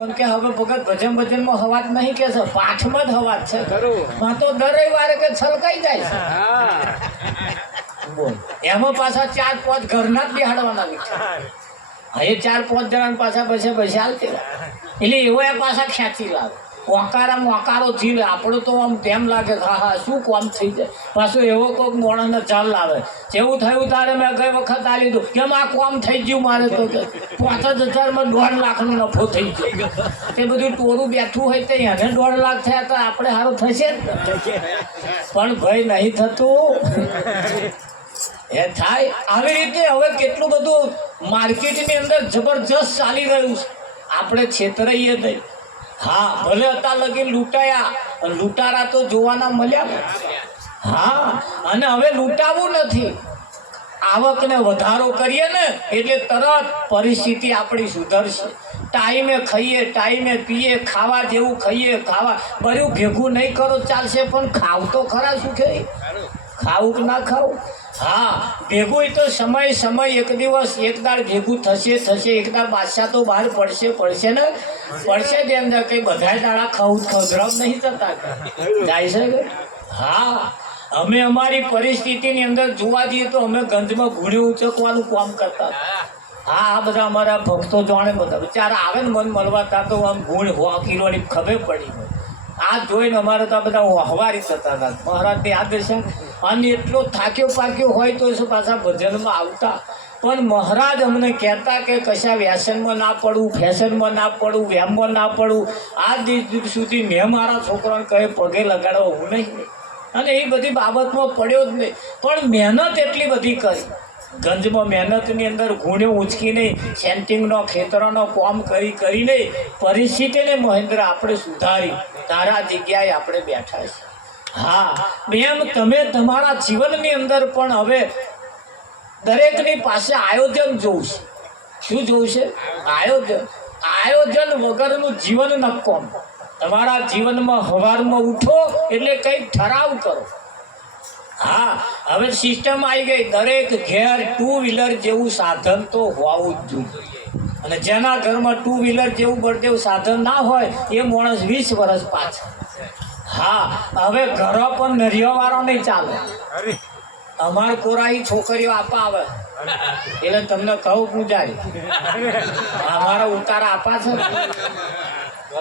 કે હવે ભગત ભજન ભજનમાં હવાત નહીં કે છે, પાઠમાં જ હવાત છે. માં તો દર રવિવારે કે છલકાઈ જાય છે. બોલ એમાં પાછા 4-5 ઘરના જ બિહાડવાના છે. એ 4-5 જણા પાછા પછી હાલતી એટલે એવો એ પાછા ખેંચી લાવે. મોકારો જીલે આપણો તો આમ તેમ લાગે હા શું કોમ થઈ જાય. પાછું એવો કોઈક મોણાને ચાલ લાવે. જેવું થયું તારે મેં ગઈ વખત આ લીધું કેમ આ કોમ થઈ ગયું મારે તો 5,000માં 1.5 લાખનો નફો થઈ ગયો. એ બધું ટોરું બેઠું હોય તો એને 1.5 લાખ થયા તો આપણે સારું થશે જ. પણ ભાઈ નહીં થતું એ થાય આવી રીતે. હવે કેટલું બધું માર્કેટની અંદર જબરજસ્ત ચાલી રહ્યું છે. આપણે છેતરાઈએ નહીં. હા ભલે અત્યાર લગી લૂંટાયા, લૂંટારા તો જોવાના મળ્યા. હા અને હવે લૂંટાવું નથી. આવકને વધારો કરીએ ને એટલે તરત પરિસ્થિતિ આપણી સુધરશે. ટાઈમે ખાઈએ, ટાઈમે પીએ, ખાવા જેવું ખાઈએ, ખાવા બધું ભેગું નહીં કરો ચાલશે, પણ ખાવ તો ખરા. શું કે ખાવું કે ના ખાવું? હા ભેગું તો સમય એક દિવસ એક દાળ ભેગું થશે. એક દાળ બાદશાહ તો બહાર પડશે ને પડશે જ. અંદર કંઈ બધા દાડા ખવડાવ નહીં થતા જાય છે. હા અમે અમારી પરિસ્થિતિની અંદર જોવા જઈએ તો અમે ગંજમાં ઘૂણી ઉચકવાનું કામ કરતા. હા આ બધા અમારા ભક્તો જાણે બધા બિચારા આવે ને મન મળવા ત્યાં તો આમ ગુણ 100 કિલોની ખબર પડી હોય. આ જોઈને અમારે તો બધા હવારી થતા હતા. મહારાજની આદેશ અને એટલો થાક્યો પાક્યો હોય તો પાછા ભજનમાં આવતા. પણ મહારાજ અમને કહેતા કે કશા વ્યસનમાં ના પડવું, ફેશનમાં ના પડવું, વ્યામમાં ના પડવું. આ દિવસ સુધી મેં મારા છોકરાને કહે પગે લગાડવા હું નહીં, અને એ બધી બાબતમાં પડ્યો જ નહીં. પણ મહેનત એટલી બધી કરી. ગંજમાં મહેનતની અંદર ગુણ્યો ઉંચકી નહીં, સેન્ટિંગનો ખેતરોનો કામ કરીને પરિસ્થિતિને મહેન્દ્ર આપણે સુધારી તારા જગ્યાએ આપણે બેઠા છે. હા એમ તમે તમારા જીવનની અંદર પણ હવે દરેકની પાસે આયોજન જોવું છે. શું જોવું છે? આયોજન વગરનું જીવન નક્કોમ. તમારા જીવનમાં સવારમાં ઉઠો એટલે કંઈક ઠરાવ કરો. હા હવે સિસ્ટમ આવી ગઈ. દરેક ઘેર 2 વ્હીલર જેવું સાધન તો હોવું જ જોઈએ. અને જેના ઘરમાં 2 વ્હીલર જેવું બળદેવું સાધન ના હોય એ માણસ 20 વર્ષ પાછળ. હા હવે ઘરો પણ નરિયાવાળો નહીં ચાલે. અમાર કોરાઈ છોકરીઓ આપા આવે એટલે તમને કહું પૂજારી અમારા ઉતારા આપા છે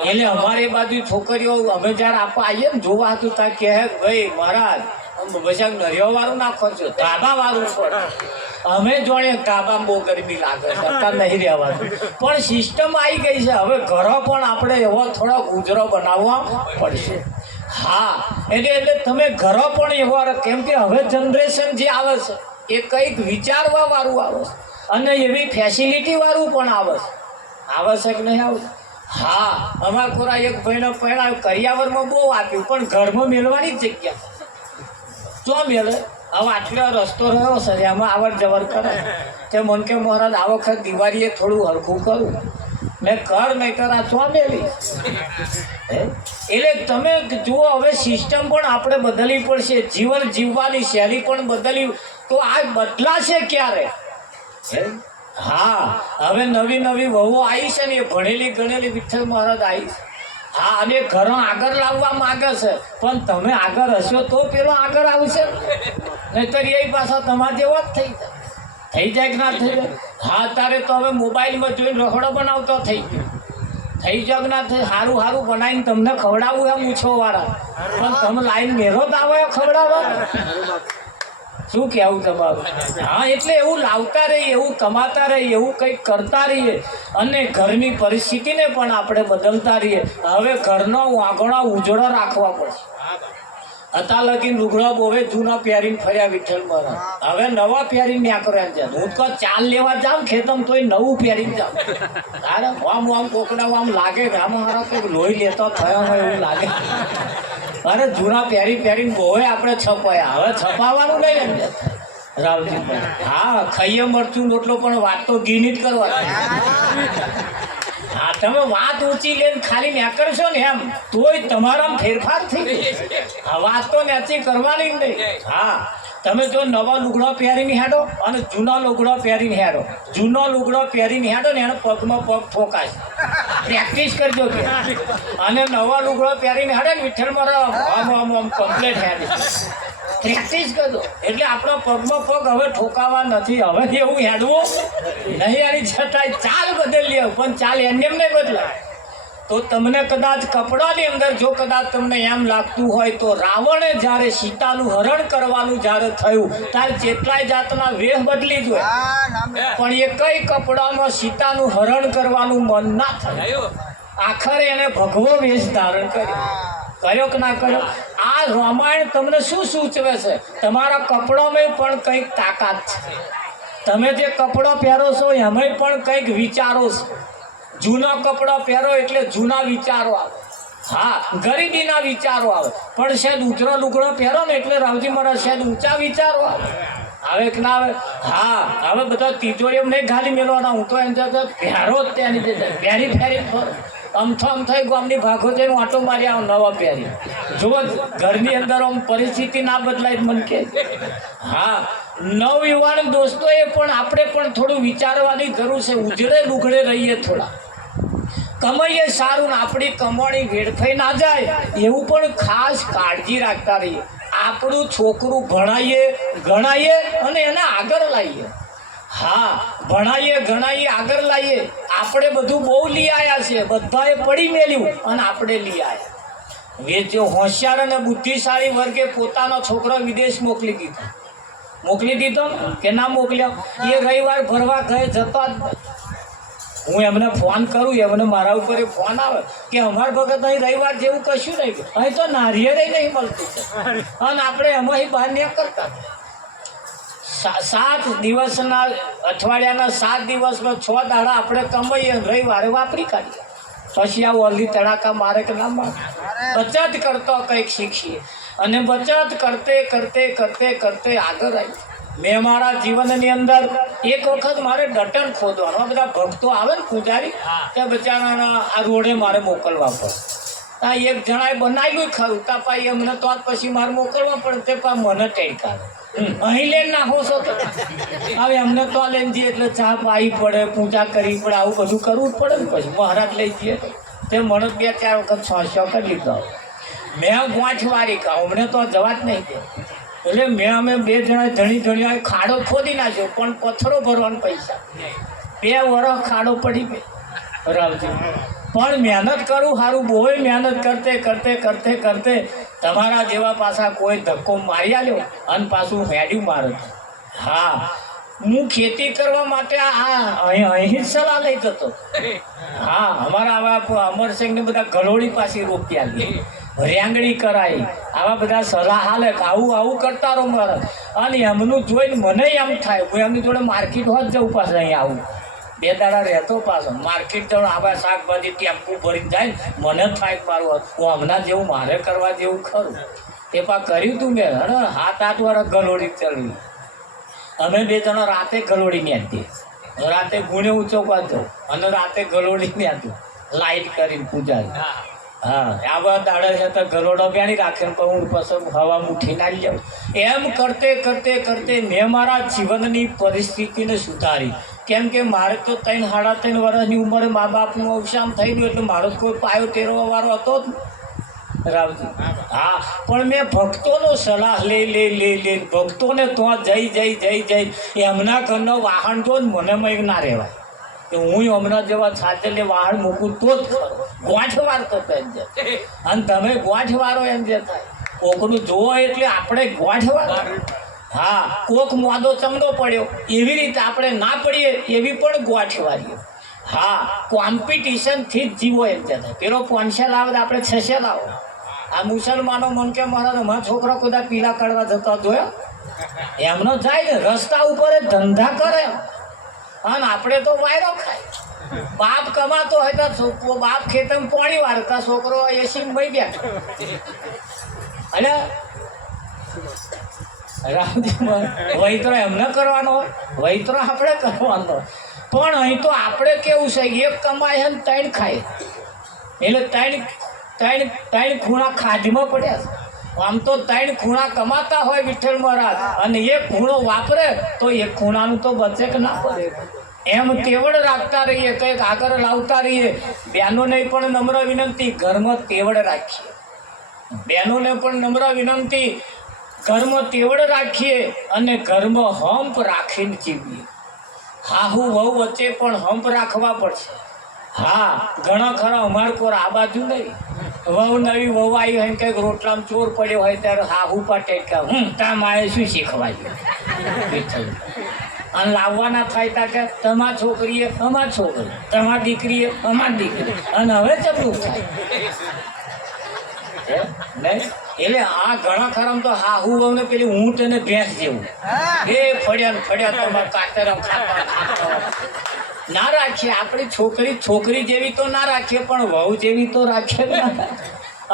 એટલે અમારે એ બાજુ છોકરીઓ અમે જ્યારે આપવા આવીએ ને જોવા હતું ત્યાં કહે ભાઈ મહારાજ પછી નરિયો વાળું નાખો છો, ધાબા વાળું પડે. અમે જોડે ધાબા બહુ ગરમી લાગે છે, નહીં રહેવાનું. પણ સિસ્ટમ આવી ગઈ છે. હવે ઘરો પણ આપણે એવો થોડો ગુજરો બનાવવા પડશે. હા એટલે તમે ઘરો પણ એવો, કેમ કે હવે જનરેશન જે આવે છે એ કંઈક વિચારવા વાળું આવે છે અને એવી ફેસિલિટી વાળું પણ આવે છે કે નહીં આવે? હા અમારા કોરા એક ભાઈનો પહેલા કરિયાવરમાં બહુ આપ્યું, પણ ઘરમાં મેળવાની જ જગ્યા જો મેળે. હવે આટલો રસ્તો રહ્યો છે એમાં આવડ જવર કરે તે મન કે મહારાજ આ વખત દિવાળીએ થોડું હરખું કરું. મેં કર નહીં કરા ચો મેળવી. એટલે તમે જુઓ હવે સિસ્ટમ પણ આપણે બદલવી પડશે. જીવન જીવવાની શૈલી પણ બદલવી તો આ બદલાશે ક્યારે? હા હવે નવી વહુઓ આવી છે ને એ ભણેલી ગણેલી વિઠ્ઠલ મહારાજ આવી છે. હા અને ઘરો આગળ લાવવા માંગે છે, પણ તમે આગળ હશો તો પેલો આગળ આવશે, નહીતર એ પાછા તમારા જેવો જ થઈ જાય કે ના થઈ જાય? હા તારે તો હવે મોબાઈલમાં જોઈને રખડો બનાવતો થઈ જાવ કે ના થઈ? સારું બનાવીને તમને ખવડાવું એમ મૂછોવાળા, પણ તમે લાઈન મેરો જ આવે ખવડાવવા. શું કહેવું તમારું? હા એટલે એવું લાવતા રહીએ, એવું કમાતા રહીએ, એવું કંઈક કરતા રહીએ અને ઘરની પરિસ્થિતિને પણ આપણે બદલતા રહીએ. હવે ઘરનો વાંગણો ઉજળો રાખવા પડશે. અત્યાર લગી લુગડા બોવે જૂના પહેરીને ફર્યા વિઠ્ઠલ મહારાજ, હવે નવા પહેરીને ન્યાકર્યા છે. હું તો ચાલ લેવા જાઉં ખેતમ તોય નવું પહેરીને જાઉં. તારે આમ કોકડા આમ લાગે કે આમ મારા કંઈક લોહી લેતો થયો હોય એવું લાગે. અરે જૂના પહેરીને બોવે આપણે છપાયા, હવે છપાવાનું નહીં એમ રાવજીભાઈ. હા ખાઈએ મરચું રોટલો, પણ વાત તો ઘીની જ કરવા. હા તમે વાત ઊંચી લઈને ખાલી ન્યા કરશો ને એમ તોય તમારામાં ફેરફાર થઈ જાય. વાત તો ન્યાથી કરવાની જ નહીં. હા તમે જો નવા લુગડો પહેરીને હેડો અને જૂના લુગડો પહેરીને હેડો, જૂનો લુગડો પહેરીને હેડો ને એને પગમાં પગ ઠોકાય. પ્રેક્ટિસ કરજો કે અને નવા લુગડો પહેરીને હડે ને વિઠ્ઠલ મારા કમ્પ્લેટ હેડ પ્રેક્ટિસ કરજો એટલે આપણા પગમાં પગ હવે ઠોકાવા નથી. હવે એવું હેડવું નહીં યારી છતાંય ચાલ બદલી પણ ચાલ એમ નહીં બદલાય. તો તમને કદાચ કપડાની અંદર જો કદાચ તમને એમ લાગતું હોય તો રાવણે જ્યારે સીતાનું હરણ કરવાનું જ્યારે થયું ત્યારે જેટલાય જાતના વેશ બદલી જ હોય પણ એ કઈ કપડામાં સીતાનું હરણ કરવાનું મન ના થયું. આખરે એને ભગવો વેશ ધારણ કર્યો કે ના કર્યો. આ રામાયણ તમને શું સૂચવે છે? તમારા કપડામાં પણ કંઈક તાકાત છે. તમે જે કપડો પહેરો છો એમાં પણ કંઈક વિચારો છે. જૂના કપડાં પહેરો એટલે જૂના વિચારો આવે. હા, ગરીબીના વિચારો આવે પણ શાયદ ઉતરો લુગડો પહેરો ને એટલે રાવજી મહારાજ શાયદ ઊંચા વિચારો આવે કે ના આવે? હા, હવે બધા તિજોરી એમ નહીં ખાલી મેળવાના. હું તો એમ પહેરો જ ત્યાંની પહેરી ફેરી અમથો થઈ ગામની ભાગો જઈને આંટો મારી આવ નવા પહેરી. જુઓ ઘરની અંદર આમ પરિસ્થિતિ ના બદલાય મન કે. હા, નવયુવાન દોસ્તોએ પણ આપણે પણ થોડું વિચારવાની જરૂર છે. ઉજળે લુગડે રહીએ, થોડા કમાઈએ સારું ને આપણી કમાણી વેડફાઈ ના જાય એવું પણ ખાસ કાળજી રાખતા રહીએ. આપણું છોકરું ભણાવીએ ગણાવીએ અને એને આગળ લાવીએ. હા, ભણાવીએ ગણાવીએ આગળ લાવીએ. આપણે બધું બહુ લઈ આવ્યા છે, બધાએ પડી મેલ્યું અને આપણે લઈ આવ્યા. જે હોશિયાર અને બુદ્ધિશાળી વર્ગે પોતાનો છોકરો વિદેશ મોકલી દીધો કે ના મોકલ્યો? એ રવિવાર ભરવા ઘરે જતા જ. હું એમને ફોન કરું, એમને મારા ઉપર ફોન આવે કે અમારા ભગત અહીં રવિવાર જેવું કશું નહીં, અહીં તો નારિયેળ નહીં મળતું અને આપણે એમાં બહાર નીકળતા. 7 દિવસના અઠવાડિયાના 7 દિવસમાં 6 દાડા આપણે કમાઈએ, રવિવારે વાપરી કાઢીએ. પછી આ ઓલી તડાકા મારે કે ના મારે? બચત કરતો કંઈક શીખીએ અને બચત કરતે કરતે કરતે કરતે આગળ આવી. મેં મારા જીવનની અંદર એક વખત મારે ડટન ખોદવાનું. આ બધા ભક્તો આવે ને પૂજારી, ત્યાં બચારાના આ રોડે મારે મોકલવા પડે. ત્યાં એક જણાએ બનાવ્યું ખરું, તા પાઈ એમને તો પછી મારે મોકલવા પડે. તે પા મને ટેકાવે અહીં લઈને નાખો છો તો હવે એમને તો લઈને જઈએ એટલે ચા પાવી પડે, પૂજા કરવી પડે, આવું બધું કરવું જ પડે ને. પછી મહારાજ લઈ જઈએ તે મને 2-4 વખત છ કરી લીધો. મેં ગોઠવારી કહું અમને તો જવા જ નહીં દે. એટલે મેં અમે 2 જણા ધણી ખાડો ખોદી નાખ્યો પણ પથ્થરો ભરવાના પૈસા. 2 વર્ષ ખાડો પડી ગયો રાવજી. પણ મહેનત કરું સારું, બહુ મહેનત કરતે કરતે કરતે કરતે તમારા જેવા પાછા કોઈ ધક્કો મારી આલ્યો અને પાછું હેડ્યું મારે. હા, હું ખેતી કરવા માટે અહીં જ સલાહ લઈ જતો. હા, અમારા આવા અમરસિંહને બધા ગલોડી પાછી રોપી આલી, રેંગણી કરાવી, આવા બધા સલાહ હાલે કે આવું કરતા રહો મારે. અને એમનું જોઈને મને એમ થાય હું એમની જોડે માર્કેટ હોત જવું પાછું. અહીં આવું 2 દાડા રહેતો પાછો માર્કેટ જવું. આવા શાકભાજી ટેમ્પુ ભરીને જાય ને મને થાય મારું હું હમણાં જેવું મારે કરવા જેવું ખરું. તે પા કર્યું તું મેં. 7-8 વર્ષ ગલોડી ચડવી. અમે 2 જણા રાતે ગલોડી નેતી, રાતે ગુણે ઉચકવા જવું અને રાતે ગલોડી નેતું લાઈટ કરીને પૂજારી. હા, આવા દાડા છે તો ગલોડો બેણી રાખે ને પણ હું પછી હવા ઉઠીને આવી જાઉં. એમ કરતે કરતે કરતે મેં મારા જીવનની પરિસ્થિતિને સુધારી. કેમ કે મારે તો 3-3.5 વર્ષની ઉંમરે મા બાપનું અવસાન થઈ ગયું એટલે મારો કોઈ પાયો ટેરવા વાળો હતો જ રાવજી. હા, પણ મેં ભક્તોનો સલાહ લઈ ભક્તોને તો જઈ એમના ઘરનો વાહન તો જ મને મય ના રહેવાય કે હું હમણાં જેવા છાચલે વાહન મૂકું તો જ ખરો. ગોઠવાર કરતો એમ જે અને તમે ગોઠવારો એમ જે થાય. કોકનું જોવો એટલે આપણે ગોઠવાર. હા, કોક મોદો ચમડો પડ્યો એવી રીતે આપણે ના પડીએ એવી પણ ગોઠવારીએ. હા, કોમ્પિટિશનથી જ જીવો એમ જે થાય. પેલો 500 લાવે તો આપણે 600 લાવો. આ મુસલમાનો મન કે મારા અમારા છોકરા કદા પીલા કાઢવા જતા જોયા એમનો જાય ને રસ્તા ઉપર જ ધંધા કરે અને આપણે તો વાયરો ખાય. બાપ કમાતો હોય તો બાપ ખેતરમાં પાણી વાળતા, છોકરો એસી મય બેઠો. અને વૈતરો એમને કરવાનો હોય, વૈતરો આપણે કરવાનો. પણ અહીં તો આપણે કેવું છે, 1 કમાય ને 3 ખાય. એટલે 3 ખૂણા ખાધમાં પડ્યા છે. આમ તો 3 ખૂણા કમાતા હોય વિઠ્ઠલ મહારાજ અને 1 ખૂણો વાપરે તો 1 ખૂણાનું તો બચે કે ના પડે. એમ તેવડ રાખતા રહીએ, કંઈક આગળ લાવતા રહીએ. બહેનોને પણ નમ્ર વિનંતી, ઘરમાં તેવડ રાખીએ. બહેનોને પણ નમ્ર વિનંતી, ઘરમાં તેવડ રાખીએ અને ઘરમાં હંપ રાખીને જીવીએ. હાહુ વહુ વચ્ચે પણ હંપ રાખવા પડશે. હા, ઘણા ખરા અમાર કોર આ બાજુ નહીં. વહુ નવી વહુ આવી હોય કંઈક રોટલામાં ચોર પડ્યો હોય ત્યારે હાહુ પાટે તા માએ શું શીખવાયું અને લાવવાના થાય તા કે તમાર છોકરીએ અમાર છોકરી, તમાર દીકરીએ અમાર દીકરી, અને હવે ચપલું થાય નહીં. એટલે આ ઘણા ખરામ તો હાહુ વહુને પેલી ઊંટ અને ભેંસ જેવું એ ફળ્યા ને ફળ્યા તમારે કાતરમ ખાતા ના રાખીએ. આપણી છોકરી જેવી તો ના રાખીએ પણ વહુ જેવી તો રાખીએ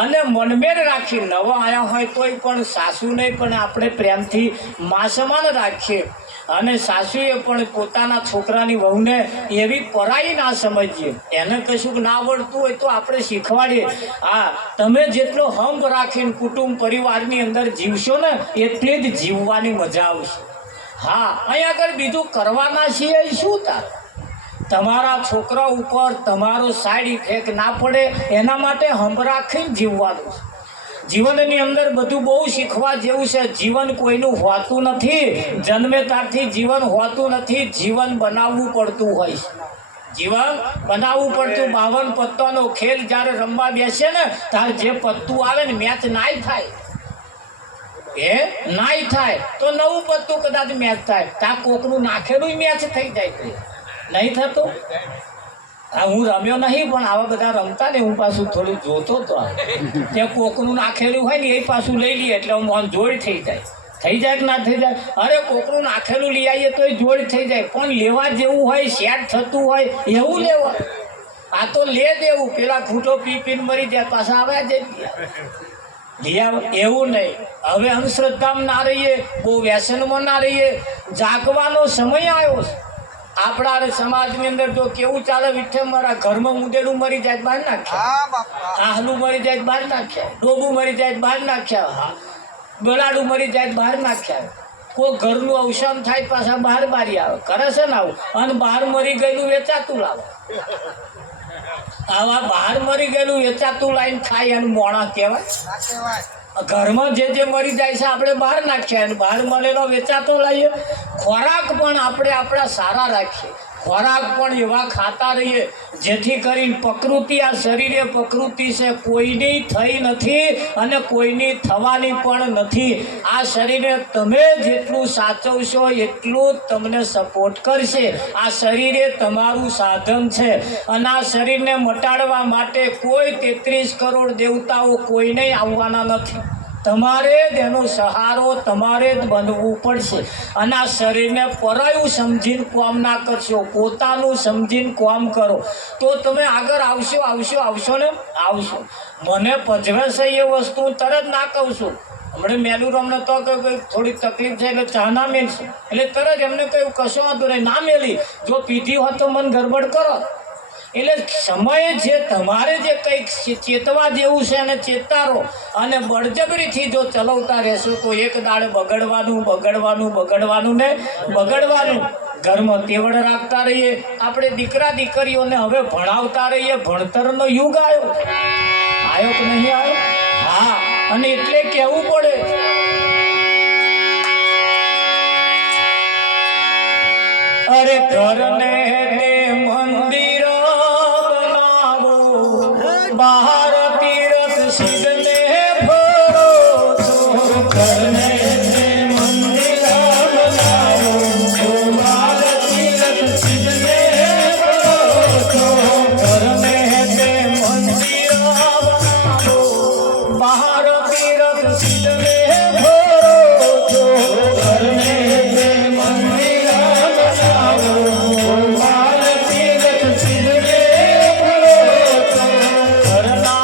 અને મનમેર રાખીએ. નવા આવ્યા હોય તોય પણ સાસુ નહીં પણ આપણે પ્રેમથી મા સમાન રાખીએ. અને સાસુએ પણ પોતાના છોકરાની વહુને એવી પરાઈ ના સમજીએ. એને કશું ના આવડતું હોય તો આપણે શીખવાડીએ. હા, તમે જેટલો હંપ રાખીને કુટુંબ પરિવારની અંદર જીવશો ને એટલી જ જીવવાની મજા આવશે. હા, અહીંયા આગળ બીજું કરવાના છીએ શું તાર? તમારા છોકરા ઉપર તમારો સાઈડ ઇફેક્ટ ના પડે એના માટે હંપ રાખીને જીવવાનું છે. જીવનની અંદર બધું બહુ શીખવા જેવું છે. જીવન કોઈનું હોતું નથી, જન્મે ત્યારથી જીવન હોતું નથી, જીવન બનાવવું પડતું હોય છે. જીવન બનાવવું પડતું. 52 પત્તાનો ખેલ જ્યારે રમવા બેસે ને ત્યારે જે પત્તું આવે ને મેચ નાય થાય, એ નાય થાય તો 9 પત્તું કદાચ મેચ થાય. ત્યાં કોકનું નાખેલું મેચ થઈ જાય, નહીં થતું. હા, હું રમ્યો નહીં પણ આવા બધા રમતા ને હું પાછું થોડું જોતો હતો. ત્યાં કોકનું નાખેલું હોય ને એ પાછું લઈ લઈએ એટલે હું જોડ થઈ જાય કે ના થઈ જાય. અરે કોકનું નાખેલું લઈ આવીએ તો એ જોડ થઈ જાય, પણ લેવા જેવું હોય, સેટ થતું હોય એવું લેવા. આ તો લે દેવું, પેલા ખૂટો પીને મરી જાય પાછા આવ્યા જ લઈ આવ એવું નહીં. હવે અંધશ્રદ્ધામાં ના રહીએ, બહુ વ્યસનમાં ના રહીએ. જાગવાનો સમય આવ્યો છે. આપણા સમાજની અંદર જો કેવું ચાલે, વિઠ્ઠે મારા ઘરમાં મુદેડું મરી જાય બહાર નાખ્યા, આહલું મરી જાય બહાર નાખ્યા, ડોબું મરી જાય બહાર નાખ્યા, ગળાડું મરી જાય બહાર નાખ્યા. કોઈ ઘરનું અવસાન થાય પાછા બહાર બારી આવે, કરે છે ને આવું. અને બહાર મરી ગયેલું વેચાતું લાવે. આવા બહાર મરી ગયેલું વેચાતું લાવીને ખાય અને મોણા કહેવાય. ઘરમાં જે મરી જાય છે આપણે બહાર નાખ્યા અને બહાર મળેલો વેચાતો લઈએ. ખોરાક પણ આપણે આપણા સારા રાખીએ. ખોરાક પણ એવા ખાતા રહીએ જેથી કરીને પ્રકૃતિ, આ શરીરે પ્રકૃતિ છે, કોઈની થઈ નથી અને કોઈની થવાની પણ નથી. આ શરીરે તમે જેટલું સાચવશો એટલું જ તમને સપોર્ટ કરશે. આ શરીરે તમારું સાધન છે અને આ શરીરને મટાડવા માટે કોઈ 33 કરોડ દેવતાઓ કોઈને આવવાના નથી. તમારે જ એનો સહારો તમારે જ બનવું પડશે. અને આ શરીરને પરાયું સમજીને કામ ના કરશો, પોતાનું સમજીને કામ કરો તો તમે આગળ આવશો ને આવશો. મને પજવે છે એ વસ્તુ હું તરત ના કહું છું. હમણાં મેલું અમને તો થોડી તકલીફ છે એટલે ચા ના મેળશે એટલે તરત એમને કહ્યું કશો વાંધો નહીં, ના મેલી. જો પીધી હોત તો મને ગરબડ કરો. એટલે સમયે જે તમારે જે કંઈક ચેતવા જેવું છે એને ચેતારો. અને બળજબરીથી જો ચલાવતા રહેશો તો એક દાડે બગડવાનું ને બગડવાનું. ઘરમાં તેવડ રાખતા રહીએ. આપણે દીકરા દીકરીઓને હવે ભણાવતા રહીએ. ભણતરનો યુગ આવ્યો કે નહીં આવ્યો? હા, અને એટલે કહેવું પડે અરે ઘરને મંદિર બહાર તીરથ સિદ્ધને ભરો છો. ઘરને મંદિર બનાવો, બહાર તીરથ સિદ્ધને ભરો છો. ઘરને મંદિર બનાવો, બહાર તીરથ સિદ્ધને ભરો છો. ઘરને મંદિર બનાવો, બહાર તીરથ સિદ્ધને ભરો છો. ઘરના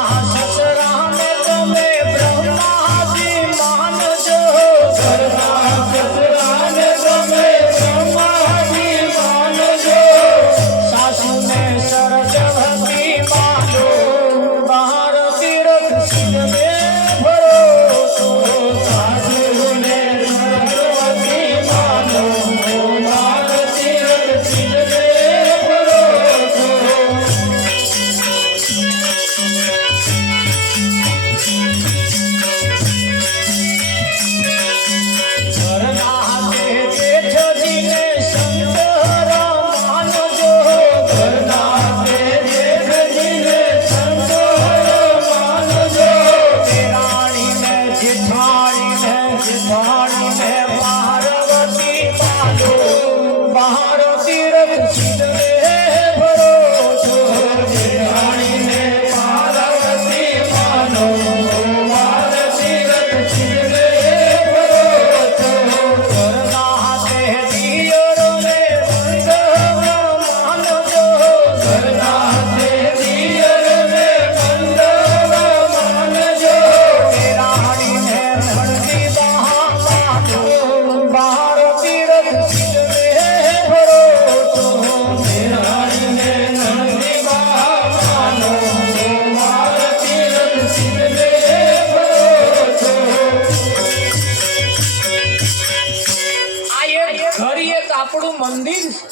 મંદિર છે.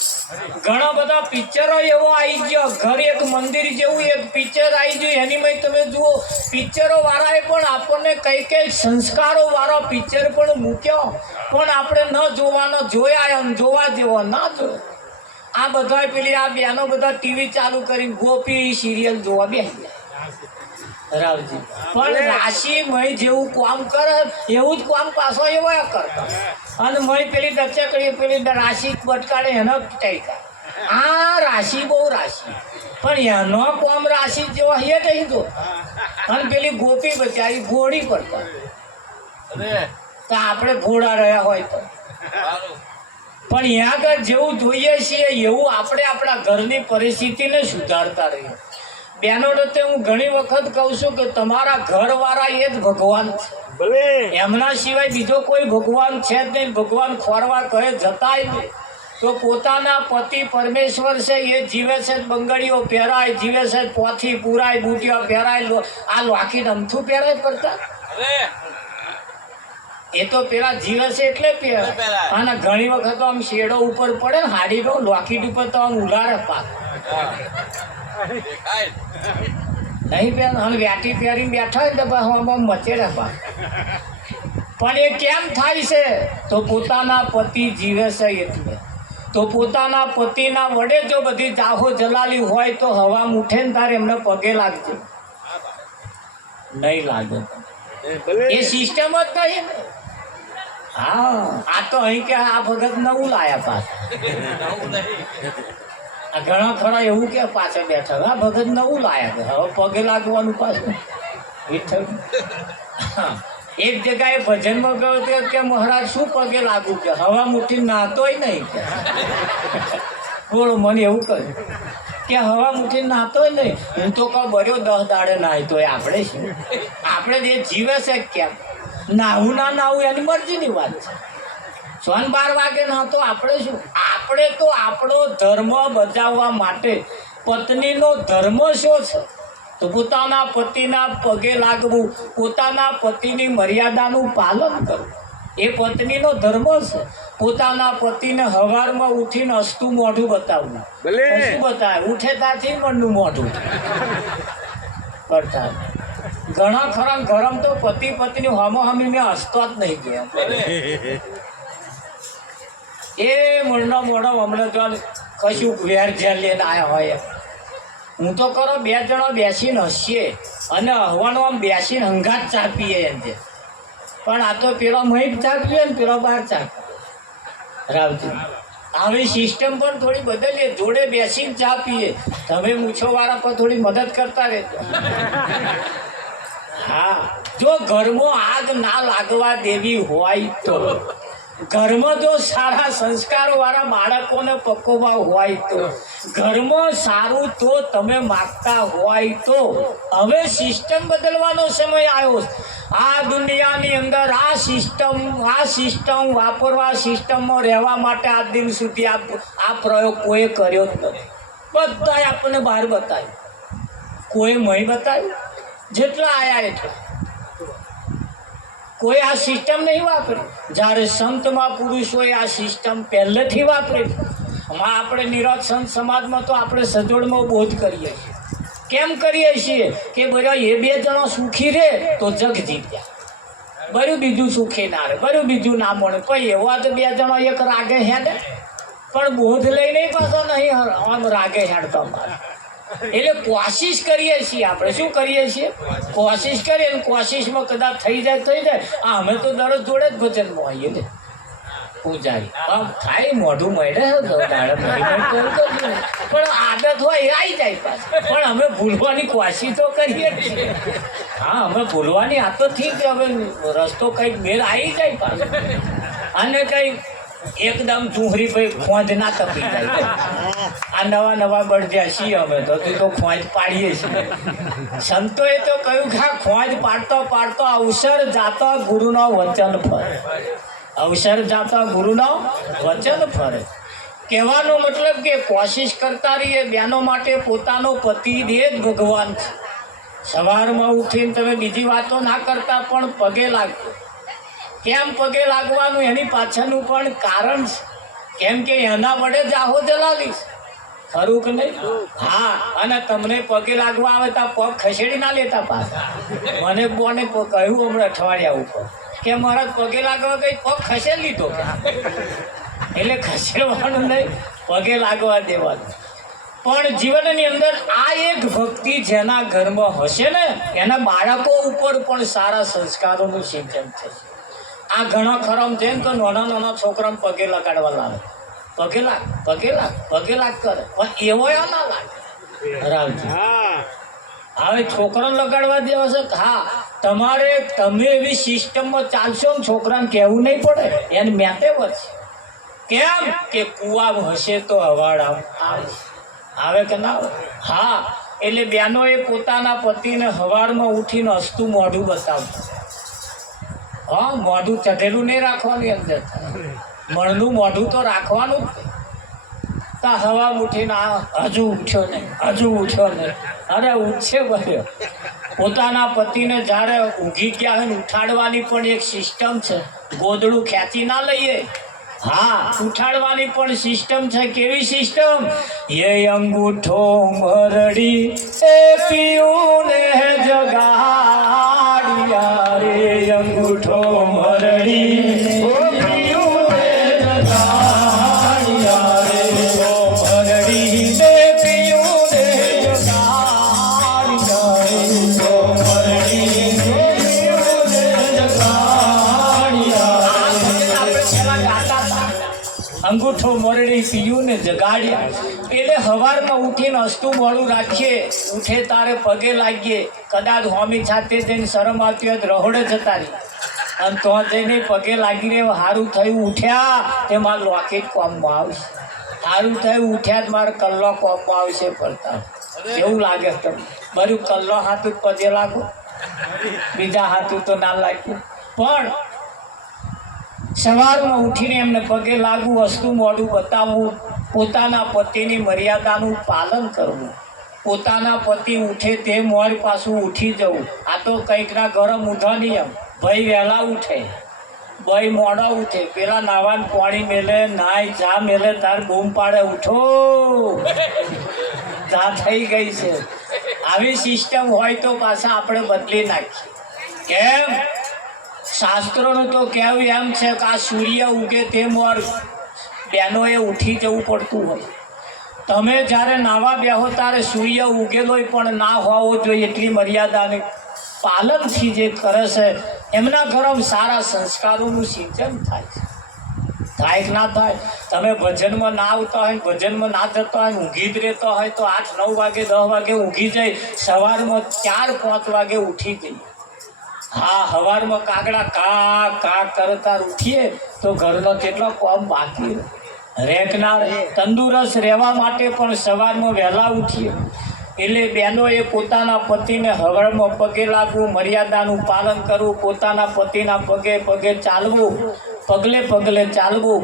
ઘણા બધા પિક્ચરો એવો આવી ગયો, ઘર એક મંદિર જેવું એક પિક્ચર આવી ગયું. એનીમાં તમે જુઓ, પિક્ચરો વાળાએ પણ આપણને કઈ કઈ સંસ્કારો વાળા પિક્ચર પણ મૂક્યો, પણ આપણે ન જોવાનો, જોયા એમ જોવા જેવો ના જોયો. આ બધા પેલી આ બેનો બધા ટીવી ચાલુ કરીને ગોપી સિરિયલ જોવા બેસી જાય. રાવજી પણ રાશિમય જેવું કામ કરે એવું જ કામ પાછો એવો કરતા. અને મય પેલી દચકડી પેલી રાશિ બટકાડે એનો ટાઈકા. આ રાશિ બહુ રાશિ, પણ એનો કામ રાશિ જેવો એ નહીં જો. અને પેલી ગોપી બચારી ઘોડી પડતા, તો આપણે ઘોડા રહ્યા હોય તો. પણ ત્યાં આગળ જેવું જોઈએ છીએ એવું આપણે આપણા ઘરની પરિસ્થિતિને સુધારતા રહીએ. બેનો તે હું ઘણી વખત કહું છું કે તમારા ઘરવાળા એ જ ભગવાન છે, એમના સિવાય બીજો કોઈ ભગવાન છે જ નહીં. ભગવાન ખોરવા કહે જતાય નહીં, તો પોતાના પતિ પરમેશ્વર છે એ જીવે છે, બંગડીઓ પહેરાય, જીવે છે, પોથી પુરાય, બુટીઓ પહેરાય, આ લોખી અમથું પહેરાય કરતા. એ તો પેલા જીવે છે એટલે પહેરાય. અને ઘણી વખત આમ શેડો ઉપર પડે ને હાડી નો લોખીટ ઉપર તો આમ ઉલાડે પાક નહીં બેન. હવે વ્યાટી પહેરીને બેઠા હોય તો આમાં મચેડે પાક. પણ એ કેમ થાય છે? તો પોતાના પતિ જીવે છે એટલે. તો પોતાના પતિના વડે જો બધી જાહો જલાલી હોય તો હવા ઉઠે ને તારે એમને પગે લાગજો, નહીં લાગે. એ સિસ્ટમ જ નહીં ને. હા, આ તો અહીં કે આ ભગત નવું લાયા પાછા. આ ઘણા ખરા એવું કે પાછળ બેઠા આ ભગત નવું લાયા કે હવે પગે લાગવાનું પાછું. એક જગ્યાએ ભજનમાં ગયો કે મહારાજ શું પગે લાગુ કે હવા મુઠ્ઠી નાતોય નહીં કે. બોલો, મને એવું કહ્યું કે હવા મુઠ્ઠી નાતોય નહીં. હું તો કહું બર્યો 10 દાડે નાય તોય આપણે શું, આપણે જે જીવે છે કેમ નાવું ના નાવું એની મરજીની વાત છે. 12 વાગે ના તો આપણે શું, આપણે તો આપણો ધર્મ બજાવવા માટે પત્નીનો ધર્મ શું છે? તો પોતાના પતિના પગે લાગવું, પોતાના પતિની મર્યાદાનું પાલન કરવું એ પત્નીનો ધર્મ છે. પોતાના પતિને હવારમાં ઉઠીને હસતું મોઢું બતાવવું. શું બતાવે? ઉઠે ત્યાંથી મનનું મોઢું બતાવે. ઘણા ખરા ગરમ તો પતિ પત્ની હામોહામી મેં હસતો જ નહીં ગયો. એ મળનો મોઢો હમણાં જો કશું વેર ઝેર લઈને આવ્યા હોય. હું તો કરો 2 જણા બેસીને હસીએ અને હવાનો આમ બેસીને હંગાત ચા પીએ એમ છે. પણ આ તો પેલો મહીક ચા પીએ ને પેલો બહાર ચા પીએ. રાવજી આવી સિસ્ટમ પણ થોડી બદલીએ, જોડે બેસીને ચા પીએ. તમે મૂછોવાળા પર થોડી મદદ કરતા રહેજો. હા, જો ઘરમાં આગ ના લાગવા દેવી હોય તો, ઘરમાં જો સારા સંસ્કારો વાળા બાળકોને પકવવા હોય તો, ઘરમાં સારું તો તમે માગતા હોય તો, હવે સિસ્ટમ બદલવાનો સમય આવ્યો. આ દુનિયાની અંદર આ સિસ્ટમ વાપરવા, સિસ્ટમમાં રહેવા માટે આજ દિન સુધી આ પ્રયોગ કોઈ કર્યો જ નથી. બધાએ આપણને બહાર બતાવ્યું, કોઈ મહી બતાવ્યું. જેટલા આયા એટલા કોઈ આ સિસ્ટમ નહીં વાપરી. જ્યારે સંતમાં પુરુષોએ આ સિસ્ટમ પહેલેથી વાપરી. આપણે નિરાત સંત સમાજમાં તો આપણે સજોડમાં બોધ કરીએ છીએ. કેમ કરીએ છીએ કે બધા એ 2 જણા સુખી રહે તો જગ જીત્યા, બરું બીજું સુખી ના રહે, બરું બીજું ના મળે. પછી એવા તો 2 જણા એક રાગે હેડે, પણ બોધ લઈને પાછો નહીં આમ રાગે હેડતા. એટલે કોશિશ કરીએ છીએ આપણે. શું કરીએ છીએ? કોશિશ કરીએ ને કોશિશમાં કદાચ થઈ જાય. અમે તો દરરોજ જોડે જ ભજનમાં આવીએ ને પૂજારી આમ થાય મોઢું મળે પણ આદત હોય એ આવી જાય પાછું. પણ અમે ભૂલવાની કોશિશ તો કરીએ જ છીએ. હા, અમે ભૂલવાની આ તો ઠીક, હવે રસ્તો કંઈક મેળ આવી જાય પાછો. અને કંઈ એકદમ ચૂંહરી ભાઈ ખોંજ ના તપી જાય. આ નવા બળદ્યા છીએ અમે તો ખોંજ પાડીએ છીએ. સંતોએ તો કહ્યું કે આ ખોંજ પાડતો અવસર જાતો ગુરુનો વચન ફરે. અવસર જાતા ગુરુનો વચન ફરે. કહેવાનો મતલબ કે કોશિશ કરતા રહીએ. બહેનો માટે પોતાનો પતિ જ ભગવાન છે. સવારમાં ઉઠીને તમે બીજી વાતો ના કરતા પણ પગે લાગજો. કેમ પગે લાગવાનું એની પાછળનું પણ કારણ છે. કેમ કે એના વડે જ આહો જલાવીશ. ખરું કે નહીં? હા. અને તમને પગે લાગવા આવે તો પગ ખસેડી ના લેતા પાછા. મને બોને કહ્યું હમણાં અઠવાડિયા ઉપર કે મારા પગે લાગવા ગઈ પગ ખસેડી લીધો. એટલે ખસેડવાનું નહીં, પગે લાગવા દેવાનું. પણ જીવનની અંદર આ એક ભક્તિ જેના ઘરમાં હશે ને એના બાળકો ઉપર પણ સારા સંસ્કારોનું સિંચન થશે. આ ઘણા ખરામ જેમ કે નાના નાના છોકરાને પગે લગાડવા લાવે, પગે લાગ પગે લાગ પગે લાગ કરે, પણ એવો ના લાગે. રાવજી હવે છોકરાને લગાડવા દેવા છે. હા, તમે એવી સિસ્ટમમાં ચાલશો ને છોકરાને કહેવું નહીં પડે, એને મેતે વધશે. કેમ કે કુવા હશે તો હવાડ આવે કે ના આવે? હા. એટલે બહેનોએ પોતાના પતિને હવારમાં ઉઠીને હસતું મોઢું બતાવતું. હા, મોઢું ચઢેલું નહીં રાખવાનું, અંદર મણનું મોઢું તો રાખવાનું જ. તા હવા ઉઠીને હજુ ઉઠ્યો નહીં, હજુ ઉઠ્યો નહીં. અરે ઉઠશે ભર્યો. પોતાના પતિને જ્યારે ઊંઘી ગયા હોય ને ઉઠાડવાની પણ એક સિસ્ટમ છે. ગોદડું ખેંચી ના લઈએ. હા, ઉઠાડવાની પણ સિસ્ટમ છે. કેવી સિસ્ટમ? એ અંગૂઠો મરડી એ પીયુને જગાડિયા રે, અંગૂઠો મરડી પીયુને જગાડિયા રે, મરડી ને પીયુને જગાડિયા રે, મરડી ને પીયુને જગાડિયા. અંગૂઠો મરડી પીયું ને જગાડ્યા. એટલે સવારમાં ઉઠીને હસતું મોડું રાખીએ, ઉઠે તારે પગે લાગીએ. કદાચ હોમી સાથે જઈને શરમ આવતી હોય તો રહોડે જતા રહી અને તો જઈને પગે લાગી રહે. સારું થયું ઉઠ્યા તે મારે લોકેટ કોમમાં આવશે, સારું થયું ઉઠ્યા જ મારે કલ્લો કોમમાં આવશે. પડતા એવું લાગે તમને? બધું કલ્લો હાથું પગે લાગો, બીજા હાથું તો ના લાગ્યું. પણ સવારમાં ઉઠીને એમને પગે લાગવું, વસ્તુ મોઢું બતાવવું, પોતાના પતિની મર્યાદાનું પાલન કરવું. પોતાના પતિ ઉઠે તે મોર પાછું ઉઠી જવું. આ તો કંઈકના ગરમ ઊંધા નિયમ. ભાઈ વહેલા ઉઠે, ભાઈ મોડા ઉઠે. પેલા નાવાને પાણી મેલે, નાય ચા મેલે, તાર બૂમ પાડે ઉઠો, ચા થઈ ગઈ છે. આવી સિસ્ટમ હોય તો પાછા આપણે બદલી નાખીએ. કેમ? શાસ્ત્રોનું તો કહેવું એમ છે કે આ સૂર્ય ઉગે તે મોર બહેનોએ ઉઠી જવું પડતું હોય. તમે જ્યારે નાવા બેહો ત્યારે સૂર્ય ઉગેલો પણ ના હોવો જોઈએ. એટલી મર્યાદાને પાલનથી જે કરે છે એમના ઘરમાં સારા સંસ્કારોનું સિંચન થાય છે. થાય કે ના થાય? તમે ભજનમાં ના આવતા હોય, ભજનમાં ના જતા હોય, ઊંઘી જ રહેતા હોય તો 8-9 વાગે 10 વાગે ઊંઘી જાય, સવારમાં 4-5 વાગે ઉઠી જઈએ. હા, સવારમાં કાગડા કા કા કરતા ઉઠીએ તો ઘરનો કેટલો કોમ બાકી રેકનાર. તંદુરસ્ત રહેવા માટે પણ સવારમાં વહેલા ઉઠીએ. એટલે બહેનોએ પોતાના પતિને હવારમાં પગે લાગવું, મર્યાદાનું પાલન કરવું, પોતાના પતિના પગે પગે ચાલવું, પગલે પગલે ચાલવું.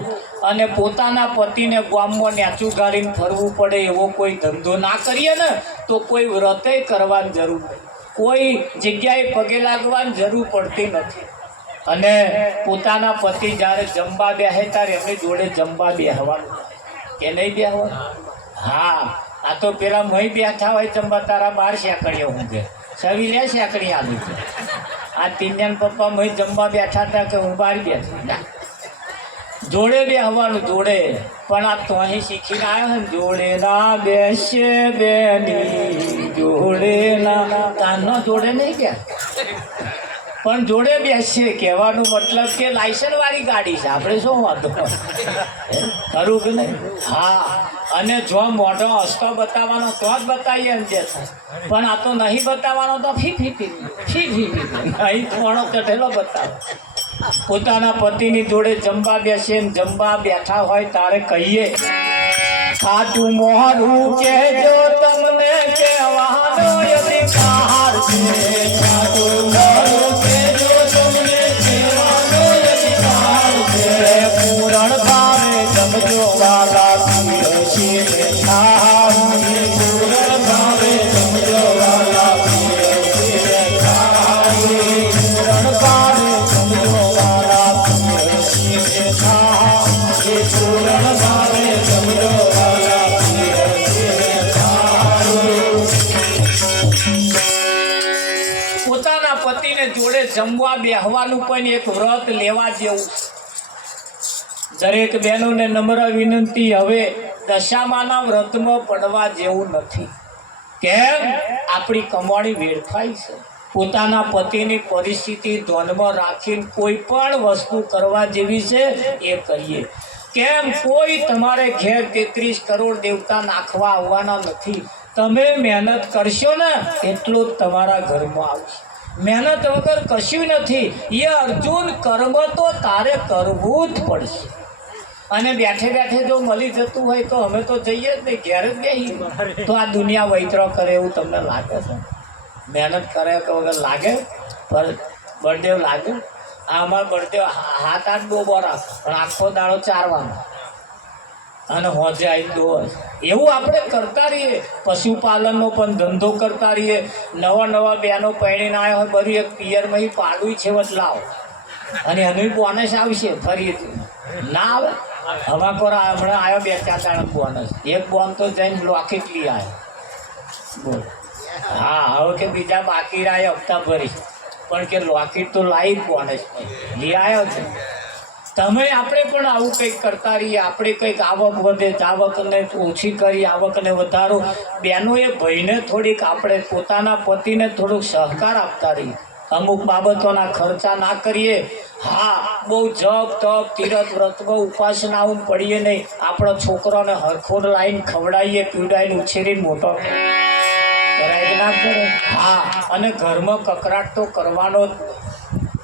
અને પોતાના પતિને ગામમાં નેચું ગાળીને ફરવું પડે એવો કોઈ ધંધો ના કરીએ ને તો કોઈ વ્રતે કરવાની જરૂર નહીં, કોઈ જગ્યાએ પગે લાગવાની જરૂર પડતી નથી. અને પોતાના પતિ જ્યારે જમવા બેસે ત્યારે એમની જોડે જમવા બેસવાનું કે નહીં બેસવાનું? હા, આ તો પેલા મહી બેઠા હોય જમવા, તારા 12 સેકડીઓ ઊંઘે, સવી લે સેકડી આલી. આ 3 જણ પપ્પા મહી જમવા બેઠા હતા કે હું 12 બેઠી. જોડે બેસવાનું જોડે. પણ આ તો અહીં શીખીને આવ્યો ને, જોડે ના બેસે બેની જોડે ના, તાનો જોડે નહીં ગયા પણ જોડે બેસીએ. કહેવાનું મતલબ કે લાયસન્સ વાળી ગાડી છે, આપણે શું વાંધો? ખરું કે નહીં? હા. અને જો મોઢો હસતો બતાવવાનો તો જ બતાવીએ ને જે થાય. પણ આ તો નહીં બતાવવાનો તો ફી નહીં મોણો ચઢેલો બતાવો. પોતાના પતિની જોડે જમવા બેસીએ, જમવા બેઠા હોય તારે કહીએ, સાચું મોરું કહેજો તમને કહેવાનો અધિકાર છે. સાચું મોરું કહેજો તમને કહેવાનો અધિકાર છે. પૂરણ ભાવે જમજો વાલા પીરસીને ખાવું, પૂરણ ભાવે જમજો વાલા પીરસીને ખાવું, પૂરણ ભાવે જમજો વાલા પીરસીને ખાવું, પૂરણ પતિને જોડે જમવા બેહવાનું પણ એક વ્રત લેવા જેવું. દરેક બહેનોને નમ્ર વિનંતી, હવે દશામાના વ્રતમાં પડવા જેવું નથી. કેમ? આપણી કમાણી વેડફાઈ છે. પોતાના પતિની પરિસ્થિતિ ધ્યાનમાં રાખીને કોઈ પણ વસ્તુ કરવા જેવી છે એ કરીએ. કેમ? કોઈ તમારે ઘેર 33 કરોડ દેવતા નાખવા આવવાના નથી. તમે મહેનત કરશો ને એટલો જ તમારા ઘરમાં આવશે. મહેનત વગર કશું નથી. એ અર્જુન, કર્મ તો તારે કરવું જ પડશે. અને બેઠે બેઠે જો મળી જતું હોય તો અમે તો જઈએ જ નહીં, ઘેર જ બેસી. તો આ દુનિયા વૈતરો કરે એવું તમને લાગે છે? મહેનત કરે તો વગર લાગે? પર બળદેવ લાગે? આ અમારા બળદેવ 7-8 ડોબો રાખે, પણ આખો દાડો ચારવાનો અને હોજે આવી દો. એવું આપણે કરતા રહીએ. પશુપાલનનો પણ ધંધો કરતા રહીએ. નવા બહેનો પહેણીને આવ્યા હોય, બધું એક પિયરમાં પાડું છે બદલાવ, અને એનું બોનસ આવશે ફરી ના આવે. હમણાં આવ્યો 2-4 દાડા બોનસ. એક બોન તો જઈને લોકેટ લઈ આવ્યો. બોલ. હા, હવે કે બીજા બાકી રહ્યા હપ્તા ભરી, પણ કે લોકેટ તો લાવી બોનસ લઈ આવ્યો છે. તમે આપણે પણ આવું કંઈક કરતા રહીએ. આપણે કંઈક આવક વધે, આવકને ઓછી કરી, આવકને વધારો. બહેનોએ ભાઈને થોડીક, આપણે પોતાના પતિને થોડુંક સહકાર આપતા રહીએ. અમુક બાબતોના ખર્ચા ના કરીએ. હા, બહુ જપ તપ તીરથ વ્રતમાં ઉપાસનાઓ પડીએ નહીં. આપણા છોકરાને હરખોડ લાવીને ખવડાવીએ, પીવડાવીને ઉછેરીને મોટો કરાય ના કરે. હા, અને ઘરમાં કકરાટ તો કરવાનો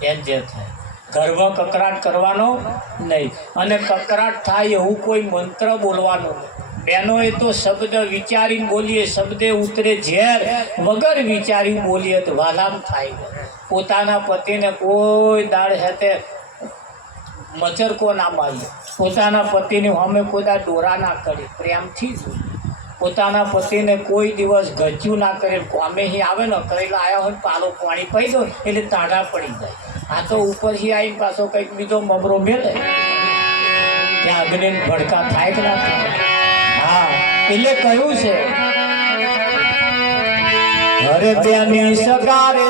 જ જે થાય. ઘરમાં કકરાટ કરવાનો નહીં. અને કકરાટ થાય એવું કોઈ મંત્ર બોલવાનો નહીં. બહેનોએ તો શબ્દ વિચારીને બોલીએ, શબ્દે ઉતરે ઝેર. વગર વિચારીને બોલીએ તો વાલામ થાય. પોતાના પતિને કોઈ દાડ હેતે મચરકો ના મારીએ. પોતાના પતિની સામે કોઈ દાડ દોરા ના કરે, પ્રેમથી જ. પોતાના પતિને કોઈ દિવસ ગચ્યું ના કરે. કોમેથી આવે ને કરેલા આવ્યા હોય, પાલો પાણી પી દો એટલે તાઢા પડી જાય. આ તો ઉપરથી આવીને પાછો કંઈક બીજો મબરો મેળે, ત્યાં અગ્નિ ભડકા થાય કે ના થાય? હા, એટલે કહ્યું છે, હરે બેની સગારે